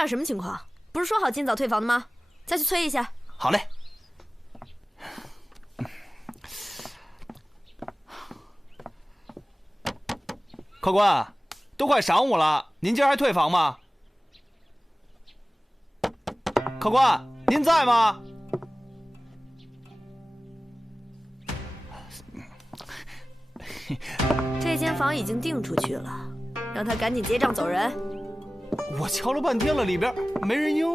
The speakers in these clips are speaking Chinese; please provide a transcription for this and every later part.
儿什么情况？不是说好尽早退房的吗？再去催一下。好嘞。客官，都快晌午了，您今儿还退房吗？客官，您在吗？这间房已经订出去了，让他赶紧结账走人。我敲了半天了，里边没人应。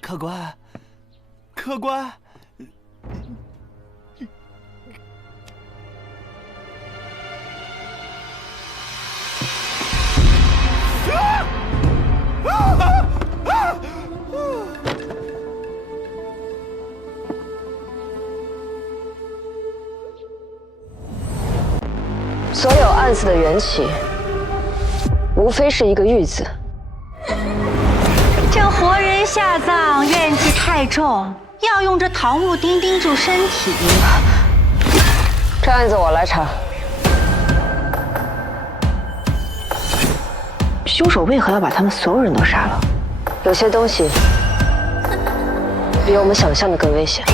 客官，客官，所有案子的缘起，无非是一个“玉”字。这活人下葬，怨气太重，要用这桃木钉钉住身体。这案子我来查。凶手为何要把他们所有人都杀了？有些东西比我们想象的更危险。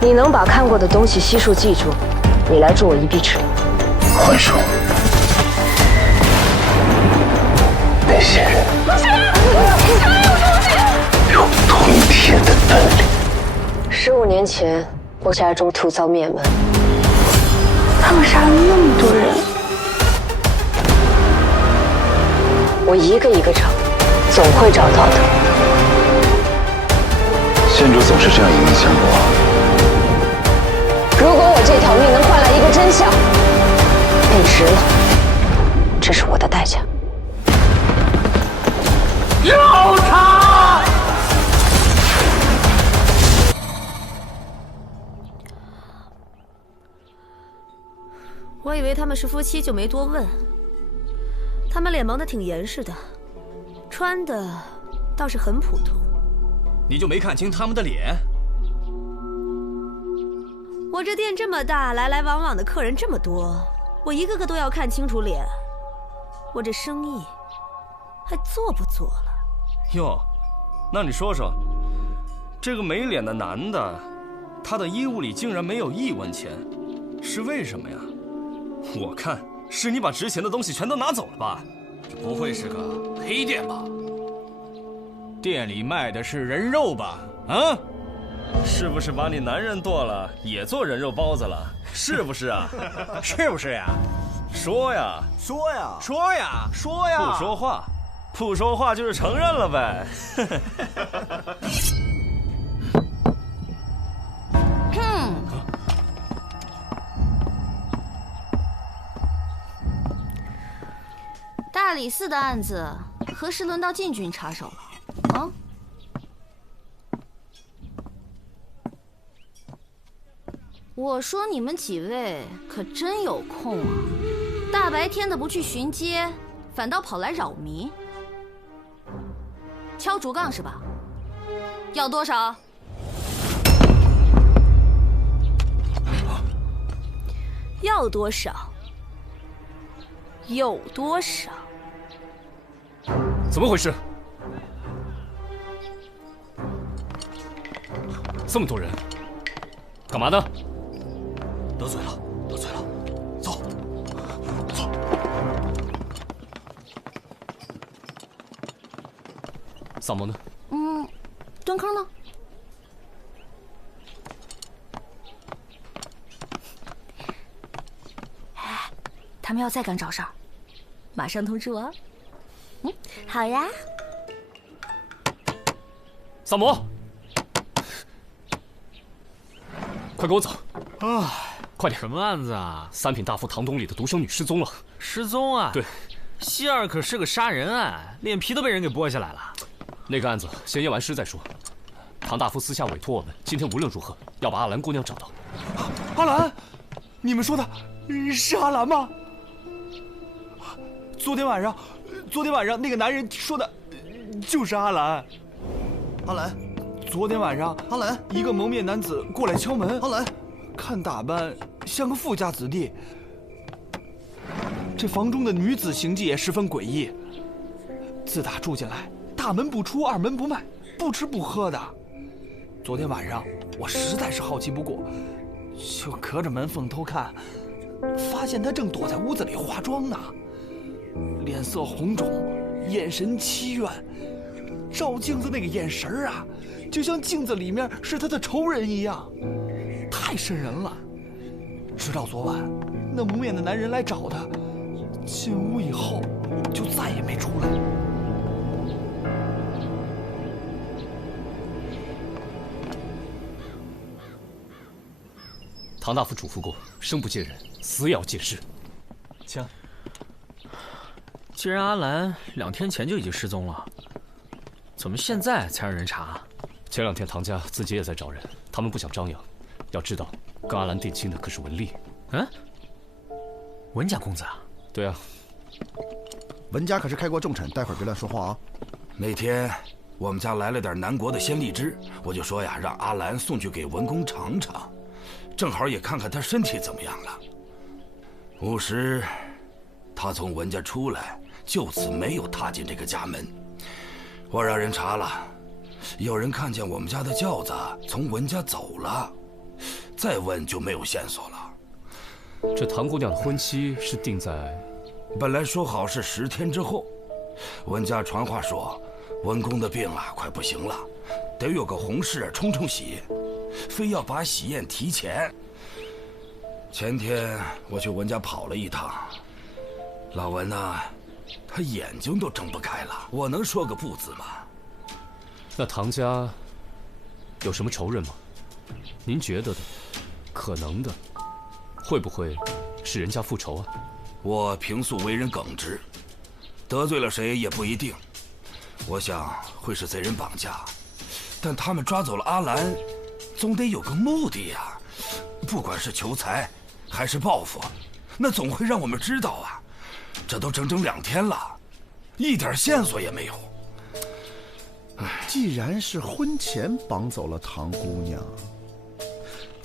你能把看过的东西悉数记住，你来助我一臂之力。幻术，那些人有吞天的本领。15年前，我家中突遭灭门，他们杀了那么多人，我一个一个找，总会找到的。县主总是这样以命相搏。如果我这条命能换来一个真相，便值了。这是我的代价。要他！我以为他们是夫妻，就没多问。他们脸蒙得挺严实的，穿的倒是很普通。你就没看清他们的脸？我这店这么大，来来往往的客人这么多，我一个个都要看清楚脸。我这生意还做不做了？哟，那你说说，这个没脸的男的，他的衣物里竟然没有1文钱，是为什么呀？我看是你把值钱的东西全都拿走了吧？这不会是个黑店吧？店里卖的是人肉吧？啊？是不是把你男人剁了，也做人肉包子了？是不是啊？是不是呀？说呀，说呀，说呀，说呀！不说话，不说话就是承认了呗。大理寺的案子何时轮到禁军插手了？啊？我说你们几位可真有空啊！大白天的不去巡街，反倒跑来扰民，敲竹杠是吧？要多少？要多少？有多少？怎么回事？这么多人，干嘛呢？得罪了，得罪了，走，走。萨摩呢？蹲坑呢？哎，他们要再敢找事儿，马上通知我。好呀。萨摩，快跟我走！啊，快点！什么案子啊？三品大夫唐东里的独生女失踪了。失踪啊？对，希儿可是个杀人案，脸皮都被人给剥下来了。那个案子先验完尸再说。唐大夫私下委托我们，今天无论如何要把阿兰姑娘找到。阿兰，你们说的是阿兰吗？昨天晚上那个男人说的，就是阿兰。阿兰，昨天晚上，阿兰，一个蒙面男子过来敲门。阿兰，看打扮像个富家子弟。这房中的女子行迹也十分诡异。自打住进来，大门不出，二门不迈，不吃不喝的。昨天晚上我实在是好奇不过，就隔着门缝偷看，发现她正躲在屋子里化妆呢，脸色红肿，眼神凄怨，照镜子那个眼神啊，就像镜子里面是她的仇人一样，太瘆人了。直到昨晚，那蒙面的男人来找她，进屋以后就再也没出来。唐大夫嘱咐过，生不见人，死也要见尸。请。既然阿兰2天前就已经失踪了，怎么现在才让人查？前2天唐家自己也在找人，他们不想张扬。要知道，跟阿兰定亲的可是文丽。嗯，文家公子啊？对啊。文家可是开过重臣，待会儿别乱说话啊。那天我们家来了点南国的鲜荔枝，我就说呀，让阿兰送去给文公尝尝。正好也看看他身体怎么样了。午时，他从文家出来，就此没有踏进这个家门。我让人查了，有人看见我们家的轿子从文家走了，再问就没有线索了。这唐姑娘的婚期是定在……本来说好是10天之后，文家传话说，文公的病啊快不行了，得有个红事冲冲喜。非要把喜宴提前。前天我去文家跑了一趟，老文呐，他眼睛都睁不开了，我能说个不字吗？那唐家有什么仇人吗？您觉得的，可能的，会不会是人家复仇啊？我平素为人耿直，得罪了谁也不一定。我想会是贼人绑架，但他们抓走了阿兰。总得有个目的呀，不管是求财还是报复，那总会让我们知道啊。这都整整2天了，一点线索也没有。既然是婚前绑走了唐姑娘，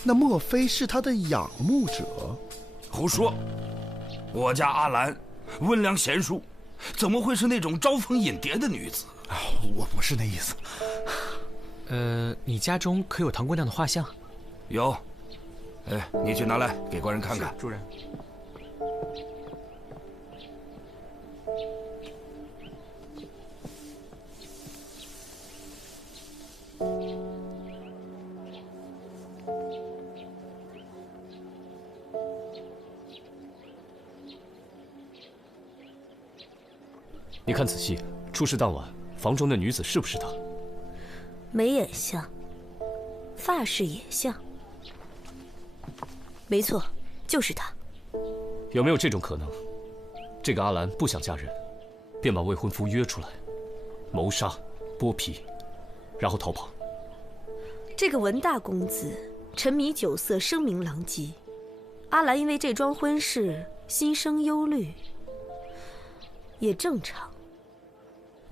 那莫非是她的仰慕者？胡说！我家阿兰温良贤淑，怎么会是那种招蜂引蝶的女子？我不是那意思。你家中可有唐姑娘的画像？有。哎，你去拿来给官人看看。主人。你看仔细，出事当晚，房中的女子是不是她？眉眼像，发饰也像，没错，就是她。有没有这种可能？这个阿兰不想嫁人，便把未婚夫约出来，谋杀、剥皮，然后逃跑。这个文大公子沉迷酒色，声名狼藉。阿兰因为这桩婚事心生忧虑，也正常。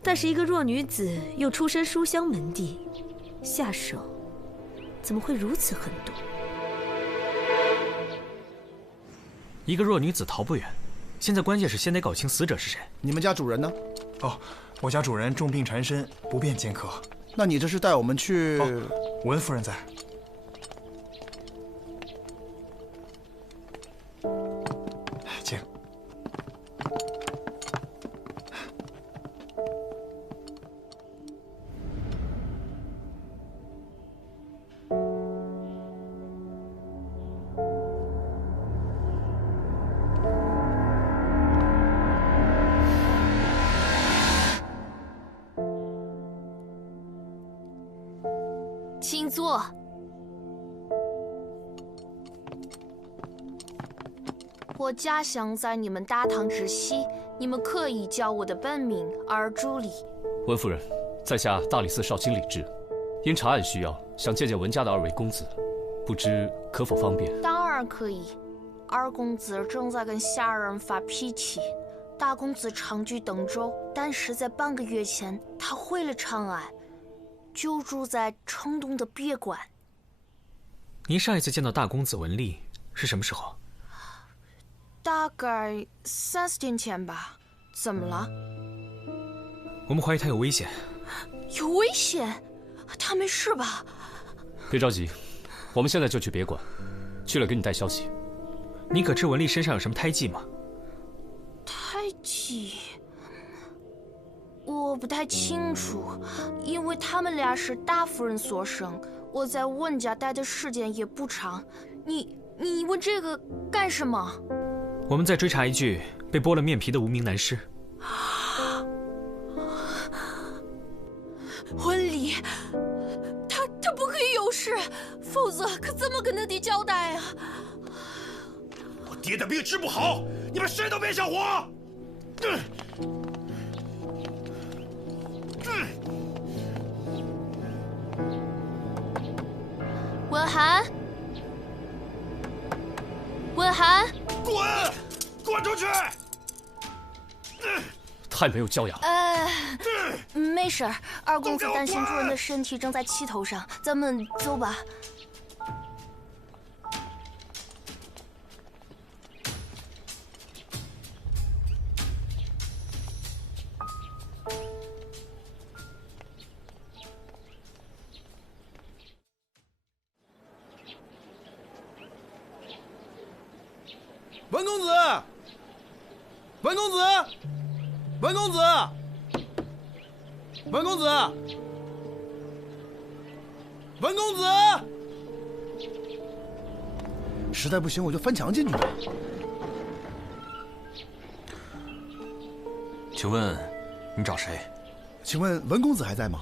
但是一个弱女子又出身书香门第，下手怎么会如此狠毒？一个弱女子逃不远，现在关键是先得搞清死者是谁。你们家主人呢？哦，我家主人重病缠身，不便见客。那你这是带我们去？文夫人在。请。请坐。我家乡在你们大唐之西，你们可以叫我的本名二朱里。文夫人，在下大理寺少卿李治，因查案需要，想见见文家的2位公子，不知可否方便？当然可以。二公子正在跟下人发脾气，大公子长居登州，但是在半个月前他回了长安，就住在城东的别馆。您上一次见到大公子文丽是什么时候？大概3、4天前吧。怎么了？我们怀疑他有危险。有危险？他没事吧？别着急，我们现在就去别馆，去了给你带消息。你可知文丽身上有什么胎记吗？胎记？我不太清楚，因为他们俩是大夫人所生，我在文家待的时间也不长。你问这个干什么？我们在追查一具被剥了面皮的无名男尸。文丽，他不可以有事，否则可怎么跟他爹交代啊？我爹的病治不好，你们谁都别想活！文涵，文涵，滚出去！太没有教养。没事儿，二公子担心主人的身体正在气头上，咱们走吧。文公子，文公子，文公子，文公子，文公子！实在不行，我就翻墙进去吧。请问，你找谁？请问文公子还在吗？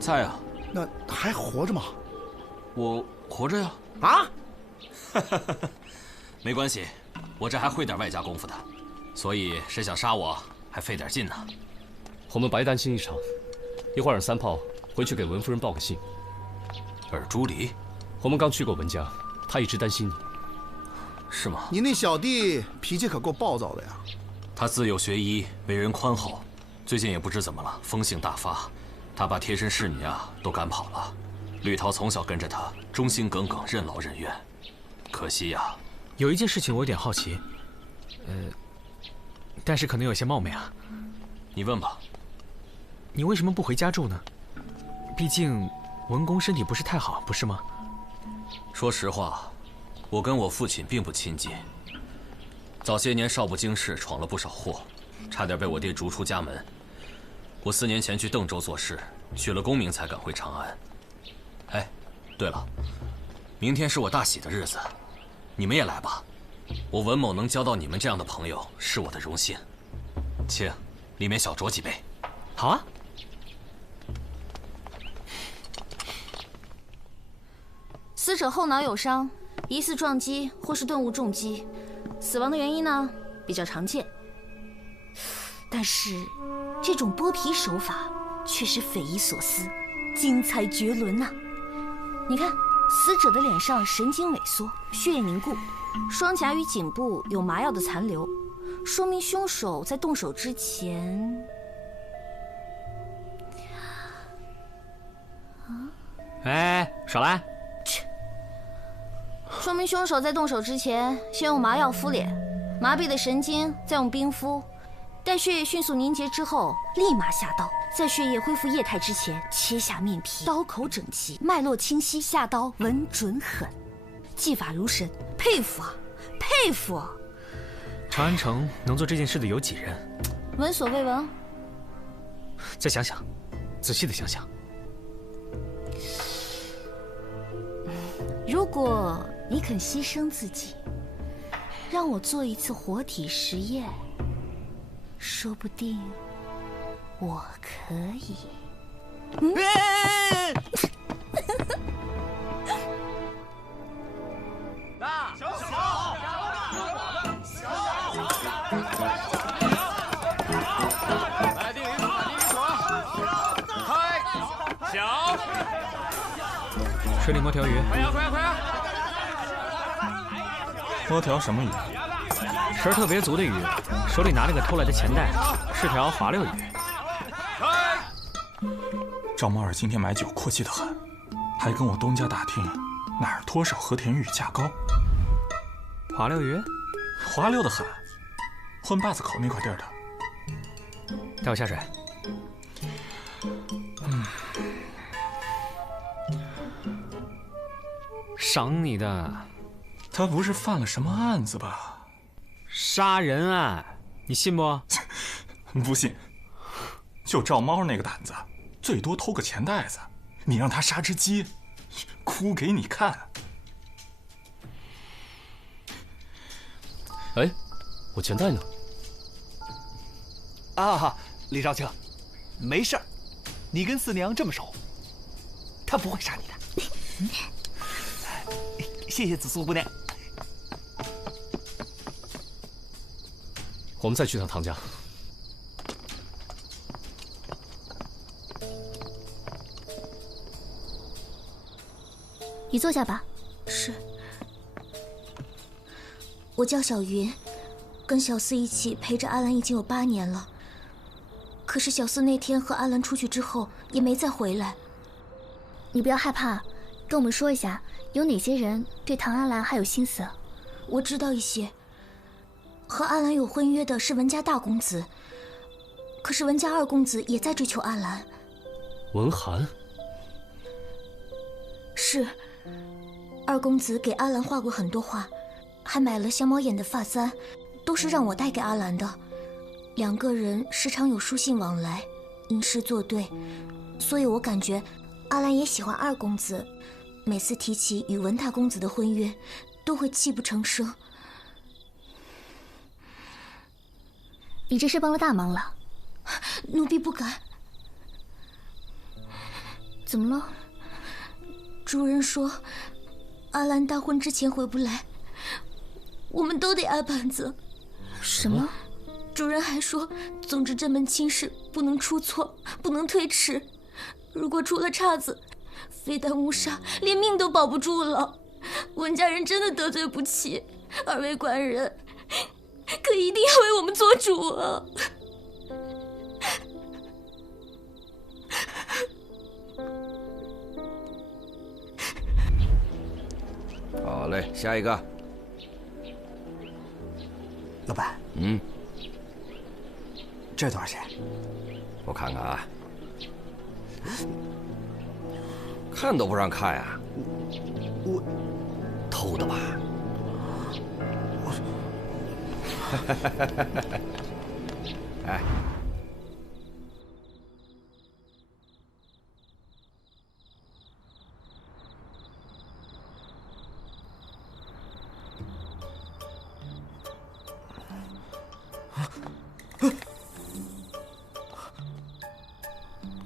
在啊。那还活着吗？我活着呀。啊？没关系，我这还会点外家功夫的，所以谁想杀我还费点劲呢。我们白担心一场，一会儿让3炮回去给文夫人报个信。尔朱离，我们刚去过文家，他一直担心你。是吗？你那小弟脾气可够暴躁的呀。他自幼学医，为人宽厚，最近也不知怎么了，风性大发，他把贴身侍女啊都赶跑了。绿桃从小跟着他，忠心耿耿，任劳任怨。可惜呀，有一件事情我有点好奇，但是可能有些冒昧啊。你问吧。你为什么不回家住呢？毕竟文公身体不是太好，不是吗？说实话，我跟我父亲并不亲近。早些年少不经事，闯了不少祸，差点被我爹逐出家门。我4年前去邓州做事，取了功名才赶回长安。哎，对了，明天是我大喜的日子，你们也来吧。我文某能交到你们这样的朋友，是我的荣幸。请，里面小酌几杯。好啊。死者后脑有伤，疑似撞击或是钝物重击，死亡的原因呢比较常见。但是这种剥皮手法却是匪夷所思，精彩绝伦呐！你看，死者的脸上神经萎缩，血液凝固，双颊与颈部有麻药的残留，说明凶手在动手之前……哎，少来！说明凶手在动手之前先用麻药敷脸，麻痹的神经再用冰敷，待血液迅速凝结之后，立马下刀，在血液恢复液态之前切下面皮，刀口整齐，脉络清晰，下刀稳准狠，技法如神，佩服啊，佩服啊！长安城能做这件事的有几人？闻所未闻。再想想，仔细的想想。如果你肯牺牲自己，让我做一次活体实验，说不定我可以。大小来，定离所，开，小，水里摸条鱼。快呀！摸条什么鱼？食儿特别足的鱼，手里拿了个偷来的钱袋，是条滑溜鱼。赵猫儿今天买酒阔气得很，还跟我东家打听哪儿脱手和田玉价高。滑溜鱼，滑溜得很，混坝子口那块地儿的。带我下水。赏你的。他不是犯了什么案子吧？杀人案，你信不？不信。就赵猫那个胆子，最多偷个钱袋子，你让他杀只鸡，哭给你看。哎，我钱袋呢？啊，李少卿，没事儿，你跟四娘这么熟，她不会杀你的。谢谢紫苏姑娘。我们再去趟唐家。你坐下吧。是。我叫小云，跟小四一起陪着阿兰已经有8年了。可是小四那天和阿兰出去之后，也没再回来。你不要害怕，跟我们说一下，有哪些人对唐阿兰还有心思？我知道一些。和阿兰有婚约的是文家大公子，可是文家二公子也在追求阿兰。文涵。是。二公子给阿兰画过很多画，还买了香猫眼的发簪，都是让我带给阿兰的。2个人时常有书信往来，吟诗作对，所以我感觉阿兰也喜欢二公子。每次提起与文大公子的婚约，都会泣不成声。你这是帮了大忙了。奴婢不敢。怎么了？主人说阿兰大婚之前回不来，我们都得挨板子。什么？主人还说，总之这门亲事不能出错，不能推迟。如果出了岔子，非但误杀，连命都保不住了。文家人真的得罪不起，2位官人可一定要为我们做主啊！好嘞，下一个。老板，这多少钱？我看看啊，看都不让看呀！我偷的吧？哎，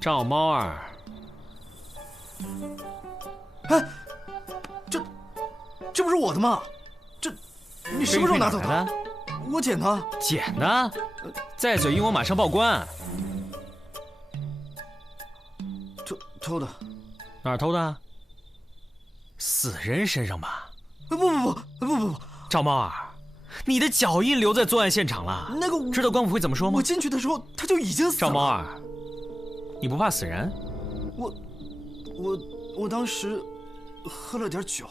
赵猫儿，哎，这不是我的吗？你什么时候拿走的？我捡的。捡的？再嘴硬我马上报官。偷的。哪儿偷的？死人身上吧？不，赵猫儿，你的脚印留在作案现场了。那个，知道官府会怎么说吗？我进去的时候他就已经死了。赵猫儿，你不怕死人？我当时喝了点酒，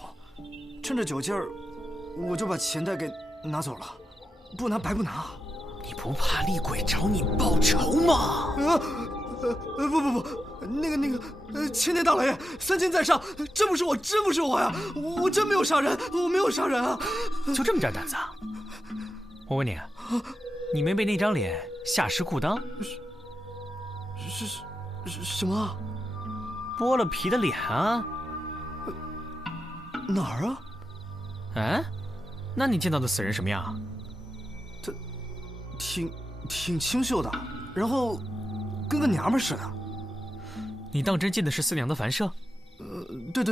趁着酒劲儿，我就把钱袋给拿走了。不拿白不拿。你不怕厉鬼找你报仇吗？不，那个，千年大老爷，3千在上，真不是我呀！我真没有杀人，我没有杀人啊！就这么点胆子啊？我问你，你没被那张脸吓湿裤裆？什么？剥了皮的脸啊？哪儿啊？哎，那你见到的死人什么样？他挺清秀的，然后跟个娘们似的。你当真进的是四娘的凡舍？对。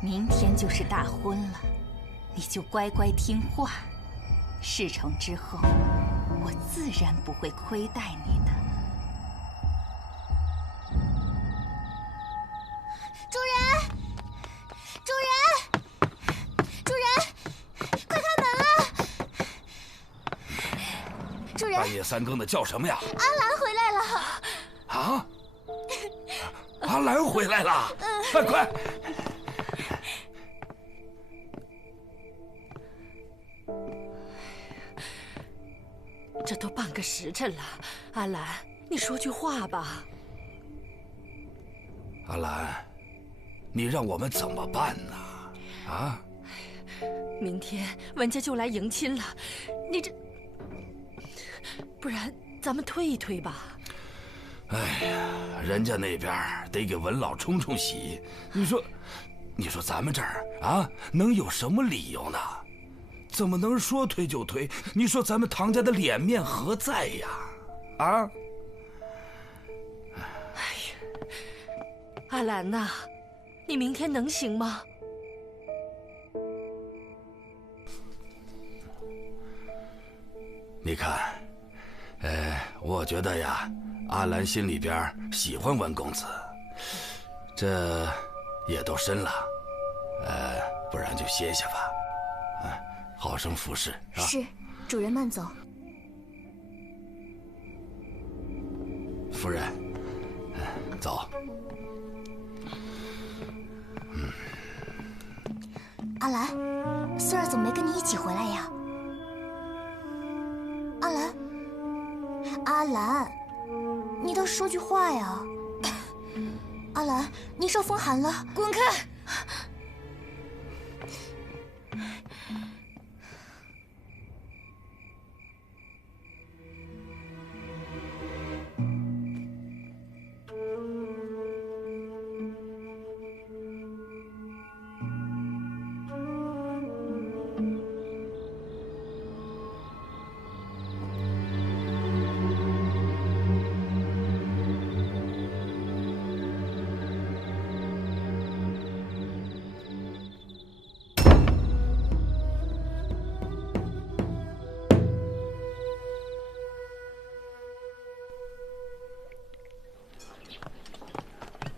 明天就是大婚了，你就乖乖听话。事成之后，我自然不会亏待你的。主人，主人，主人，快开门啊！主人，半夜三更的叫什么呀？阿兰回来了。啊？阿兰回来了！快！这都半个时辰了，阿兰，你说句话吧。阿兰，你让我们怎么办呢？啊？明天文家就来迎亲了，你这，不然咱们推一推吧。哎呀，人家那边得给文老冲冲喜，你说咱们这儿啊，能有什么理由呢？怎么能说推就推？你说咱们唐家的脸面何在呀？啊！哎呀，阿兰呐，你明天能行吗？你看，我觉得呀，阿兰心里边喜欢文公子，这也都申了，不然就歇歇吧，好生服侍啊。是，主人慢走。夫人，走。阿兰，四儿怎么没跟你一起回来呀？阿兰，阿兰，你倒说句话呀！阿兰，你受风寒了，滚开！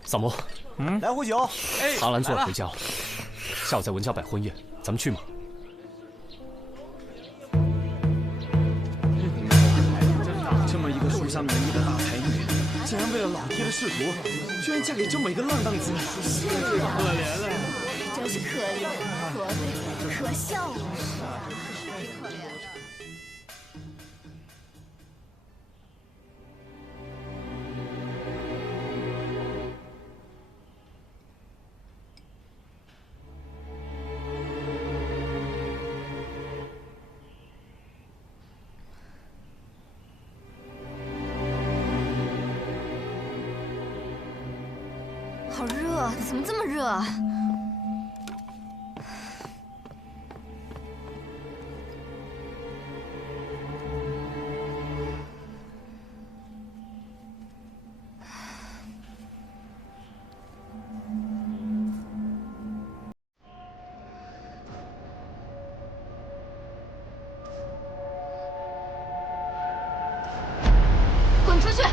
萨摩，来壶酒。哎，阿兰昨晚回家了，下午在文家摆婚宴，咱们去吗？这么一个书香门第的大才女，竟然为了老爹的仕途，居然嫁给这么一个浪荡子，是可怜了。真是可怜，可笑了。好热，怎么这么热啊？滚出去！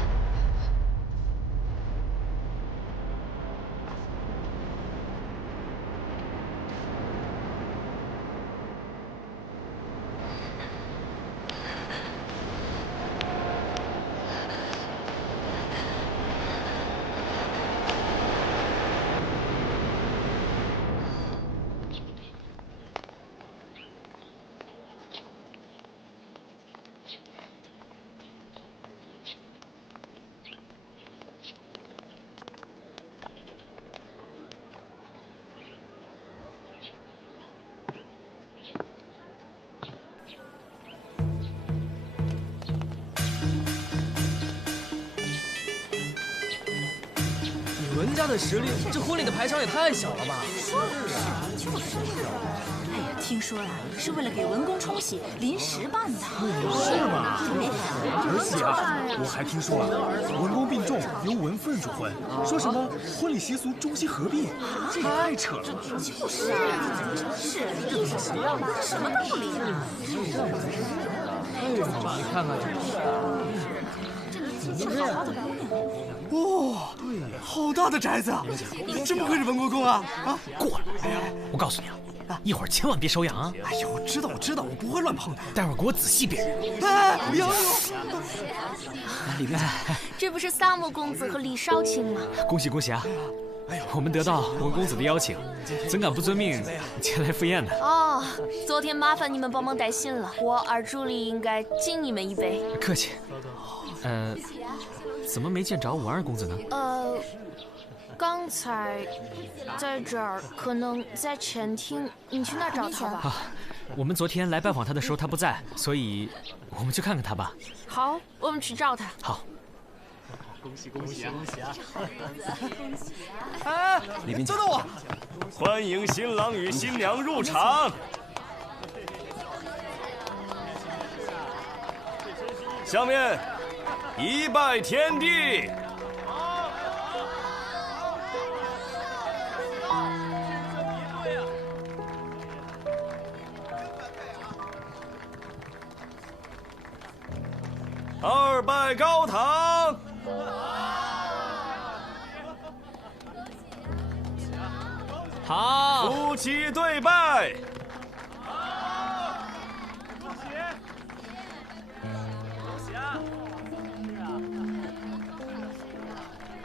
文家的实力，这婚礼的排场也太小了吧？是啊，就是。哎呀，听说啊，是为了给文公冲喜临时办的。是吗？而且啊，我还听说啊，文公病重，由文夫人主婚，说什么婚礼习俗中西合璧，这太扯了。就是啊，是这什么道理啊？哎呦，你看看这好好的姑娘。哇，好大的宅子啊！真不愧是文国公啊！啊，过来！我告诉你啊，一会儿千万别手痒啊！哎呦，我知道，我不会乱碰的。待会儿给我仔细辨认。哎，有。里面，这不是萨木公子和李少卿吗？恭喜恭喜啊！我们得到文公子的邀请，怎敢不遵命前来赴宴呢？哦，昨天麻烦你们帮忙带信了，我二助理应该敬你们一杯。客气。怎么没见着文二公子呢？刚才在这儿，可能在前厅。你去那儿找他吧。啊，我们昨天来拜访他的时候他不在，所以我们去看看他吧。好，我们去找他。好。恭喜恭喜啊！恭喜啊！恭喜啊！哎，李斌，等等我！欢迎新郎与新娘入场。下面，一拜天地。二拜高堂。好，夫妻对拜。恭喜！恭喜啊！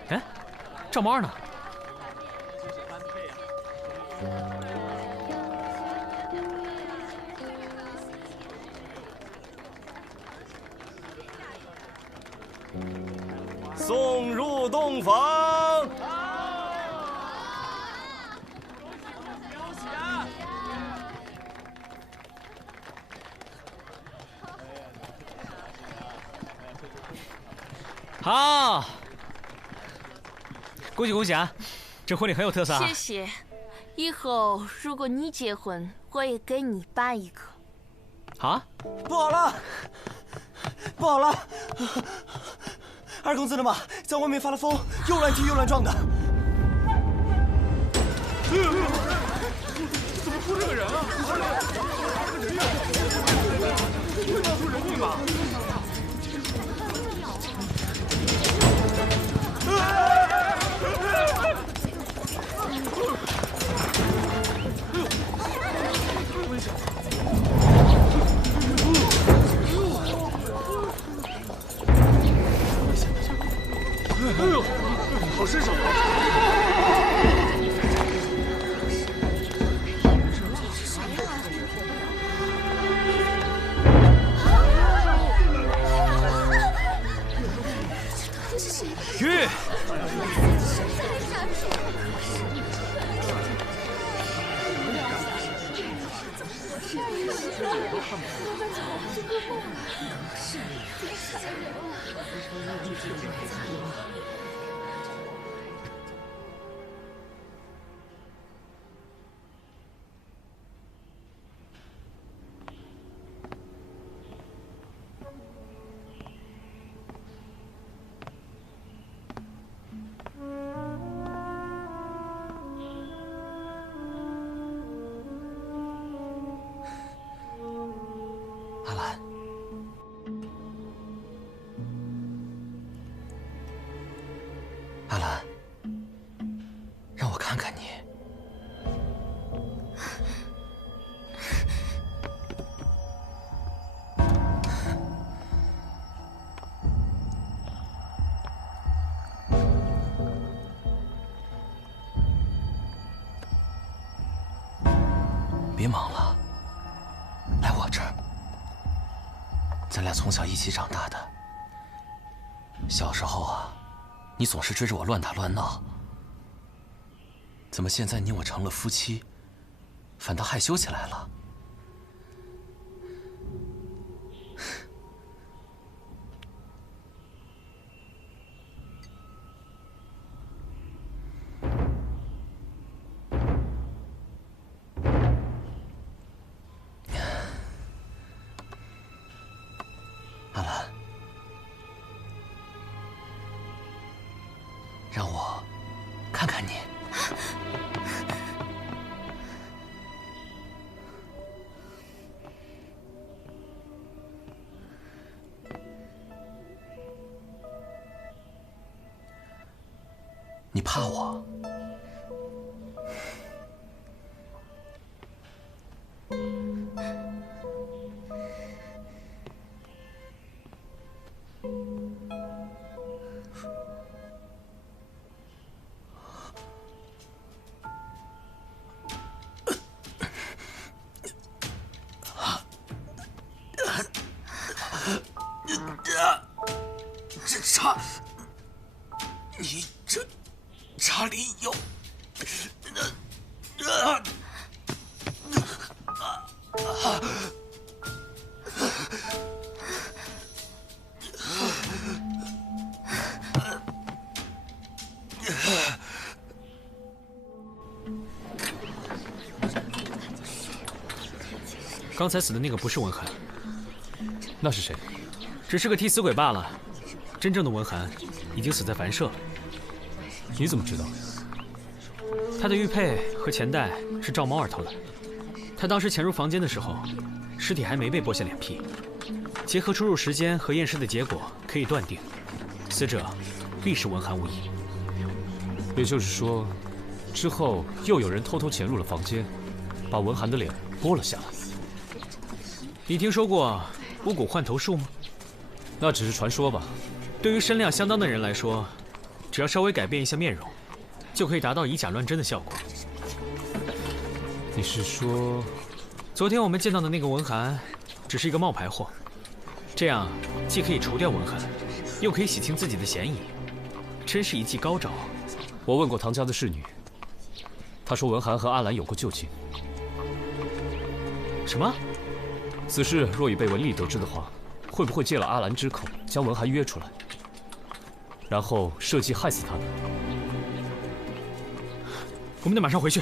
哎，赵毛二呢？送入洞房。好，恭喜恭喜啊！这婚礼很有特色啊！谢谢。以后如果你结婚，我也给你办一个。啊？不好了，不好了！二公子的马在外面发了疯，又乱踢又乱撞的。怎么出这个人啊？不会闹出人命吧？哎呦，好身手！去！阿兰，阿兰，让我看看你。别忙了，来我这儿。咱俩从小一起长大的，小时候啊，你总是追着我乱打乱闹，怎么现在你我成了夫妻，反倒害羞起来了？让我看看你。你怕我？这茶，你这茶里有刚才死的那个不是文寒，那是谁？只是个替死鬼罢了。真正的文寒已经死在凡社了。你怎么知道？他的玉佩和钱袋是赵猫儿偷的。他当时潜入房间的时候，尸体还没被剥下脸皮。结合出入时间和验尸的结果，可以断定，死者必是文寒无疑。也就是说，之后又有人偷偷潜入了房间，把文寒的脸剥了下来。你听说过五谷换头术吗？那只是传说吧。对于身量相当的人来说，只要稍微改变一下面容，就可以达到以假乱真的效果。你是说，昨天我们见到的那个文寒，只是一个冒牌货？这样既可以除掉文寒，又可以洗清自己的嫌疑，真是一计高招。我问过唐家的侍女，她说文寒和阿兰有过旧情。什么？此事若已被文丽得知的话，会不会借了阿兰之口，将文寒约出来，然后设计害死他呢？我们得马上回去。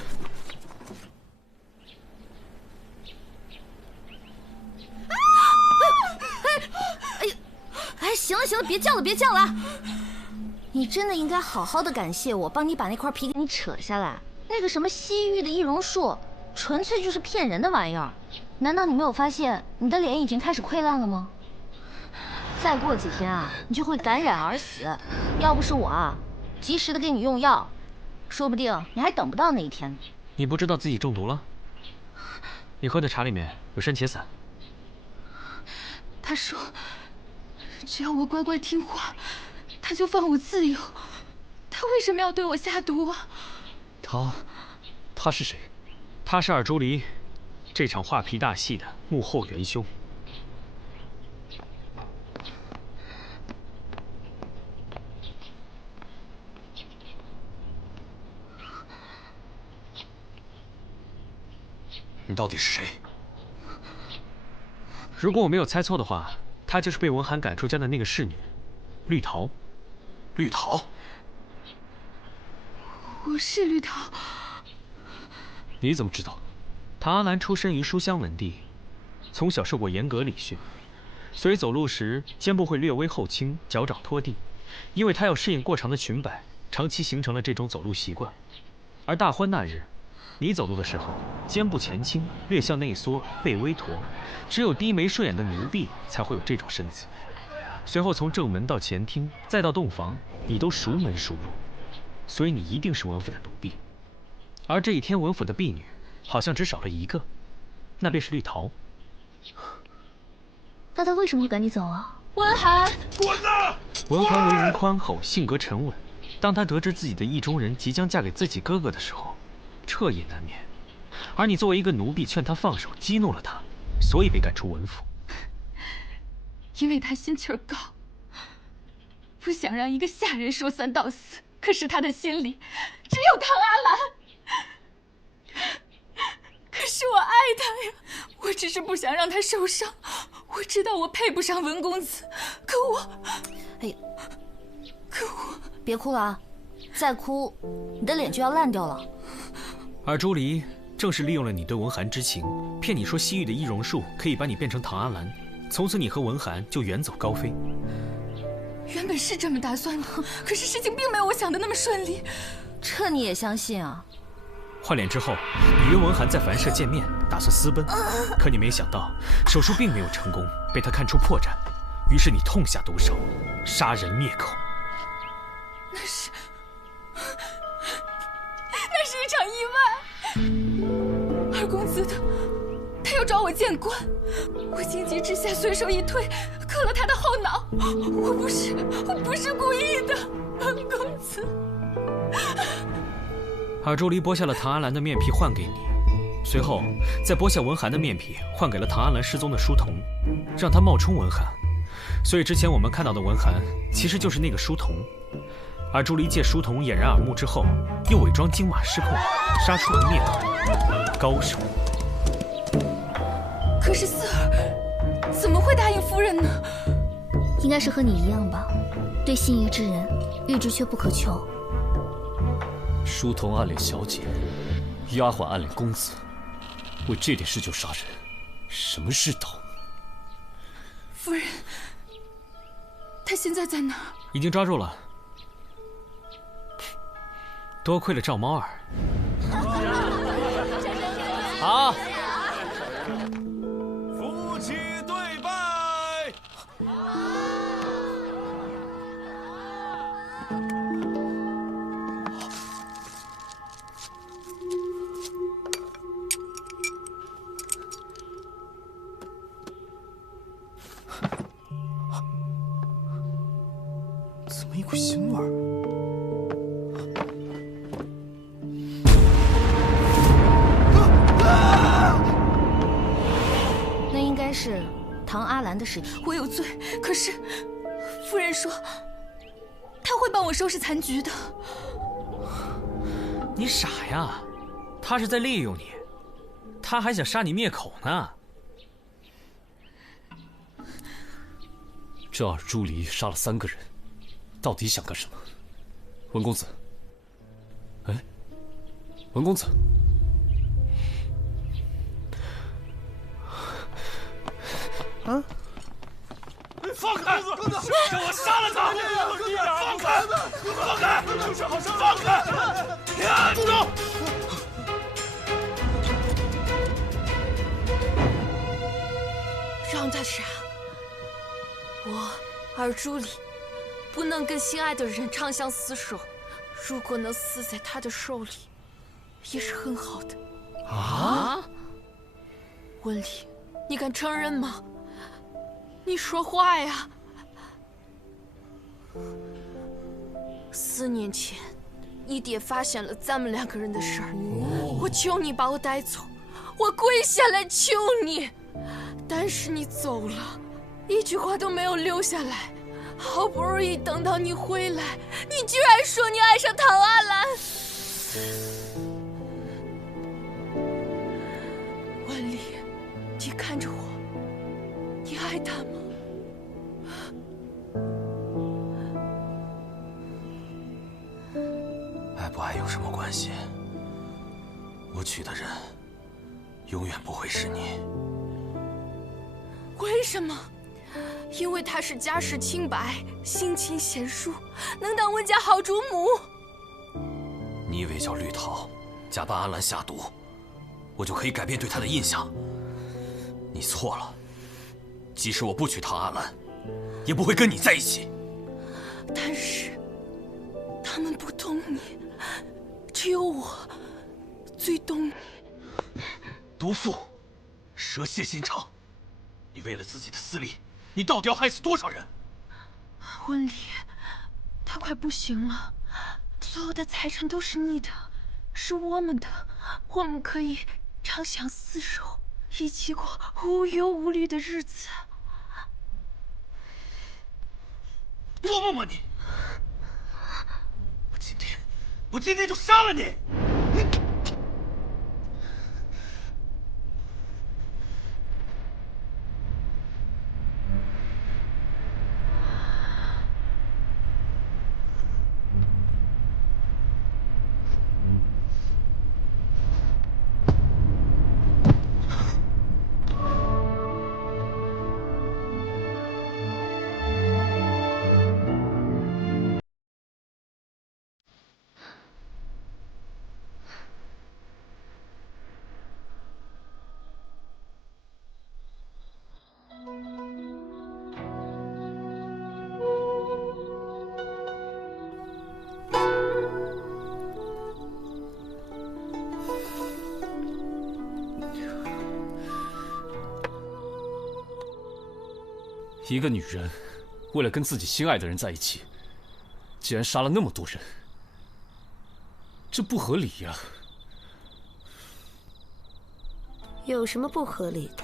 哎，行了行了，别叫了别叫了！你真的应该好好的感谢我，帮你把那块皮给你扯下来。那个什么西域的易容术，纯粹就是骗人的玩意儿。难道你没有发现你的脸已经开始溃烂了吗？再过几天啊，你就会感染而死。要不是我啊，及时的给你用药，说不定你还等不到那一天。你不知道自己中毒了？你喝的茶里面有山茄散。他说，只要我乖乖听话，他就放我自由。他为什么要对我下毒啊？他是谁？他是尔朱离，这场画皮大戏的幕后元凶。你到底是谁？如果我没有猜错的话，她就是被文寒赶出家的那个侍女，绿桃。绿桃？我是绿桃。你怎么知道？唐阿兰出身于书香门第，从小受过严格礼训，所以走路时肩部会略微后倾，脚掌拖地，因为她要适应过长的裙摆，长期形成了这种走路习惯。而大欢那日，你走路的时候，肩部前倾，略向内缩，背微驼，只有低眉顺眼的奴婢才会有这种身子。随后从正门到前厅，再到洞房，你都熟门熟路，所以你一定是文府的奴婢。而这一天，文府的婢女好像只少了一个，那便是绿桃。那他为什么会赶你走啊？文寒，滚呐！文寒为人宽厚，性格沉稳。当他得知自己的意中人即将嫁给自己哥哥的时候，彻夜难眠。而你作为一个奴婢，劝他放手，激怒了他，所以被赶出文府。因为他心气儿高，不想让一个下人说三道四。可是他的心里只有唐阿兰。可是我爱他呀，我只是不想让他受伤。我知道我配不上文公子，可我……哎呀，可我……别哭了啊！再哭，你的脸就要烂掉了。而朱离正是利用了你对文寒之情，骗你说西域的易容术可以把你变成唐阿兰，从此你和文寒就远走高飞。原本是这么打算的，可是事情并没有我想的那么顺利。这你也相信啊？换脸之后，你约文涵在凡舍见面，打算私奔，可你没想到手术并没有成功，被他看出破绽，于是你痛下毒手，杀人灭口。那是一场意外。二公子他要找我见官，我情急之下随手一推，磕了他的后脑。我不是故意的，二公子。尔朱离剥下了唐安澜的面皮换给你，随后再剥下文涵的面皮换给了唐安澜失踪的书童，让他冒充文涵。所以之前我们看到的文涵其实就是那个书童。尔朱离借书童掩人耳目之后，又伪装金马失控，杀出了灭口。高手。可是四儿怎么会答应夫人呢？应该是和你一样吧，对心仪之人欲知却不可求。书童暗恋小姐，丫鬟暗恋公子，为这点事就杀人，什么世道？夫人，他现在在哪儿？已经抓住了。多亏了赵猫儿。好。夫妻对拜。怎么一股腥味儿？那应该是唐阿兰的尸体。我有罪，可是夫人说她会帮我收拾残局的。你傻呀，他是在利用你，他还想杀你灭口呢。这尔朱离杀了3个人，到底想干什么？文公子，哎，文公子，啊！放开！让我杀了他！放开！放开！放开！住手！让他杀。我尔朱离不能跟心爱的人长相厮守，如果能死在他的手里，也是很好的。啊！文丽，你敢承认吗？你说话呀！4年前，你爹发现了咱们2个人的事儿，我求你把我带走，我跪下来求你，但是你走了，一句话都没有留下来。好不容易等到你回来，你居然说你爱上唐阿兰。文丽，你看着我，你爱他吗？爱不爱有什么关系？我娶的人永远不会是你。为什么？因为他是家世清白、性情贤淑，能当温家好主母。你以为叫绿桃假扮阿兰下毒，我就可以改变对他的印象？你错了。即使我不娶唐阿兰，也不会跟你在一起。但是他们不懂你，只有我最懂你。毒妇，蛇蝎心肠，你为了自己的私利，你到底要害死多少人？温丽，他快不行了，所有的财产都是你的，是我们的，我们可以长相厮守，一起过无忧无虑的日子。多么么你！我今天就杀了你！一个女人，为了跟自己心爱的人在一起，竟然杀了那么多人，这不合理呀！有什么不合理的？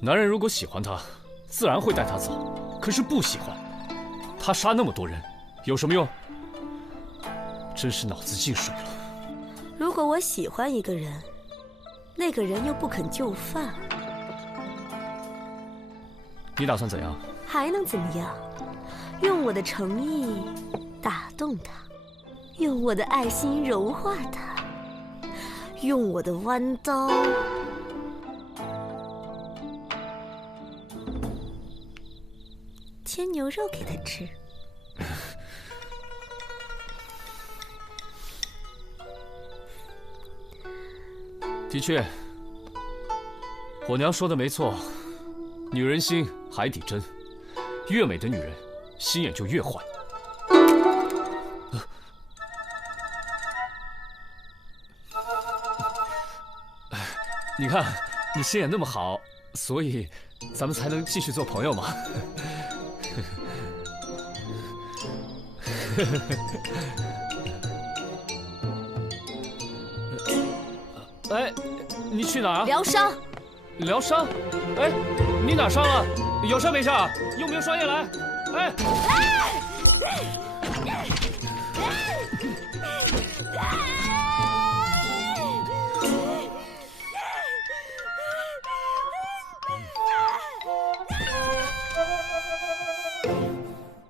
男人如果喜欢她，自然会带她走。可是不喜欢，她杀那么多人，有什么用？真是脑子进水了。如果我喜欢一个人，那个人又不肯就范，你打算怎样？还能怎么样？用我的诚意打动他，用我的爱心融化他，用我的弯刀切牛肉给他吃。的确，我娘说的没错，女人心海底针，越美的女人心眼就越坏。你看，你心眼那么好，所以咱们才能继续做朋友嘛。哎，你去哪儿啊？疗伤。疗伤？哎，你哪伤了？有伤没事？用不用双叶来？哎。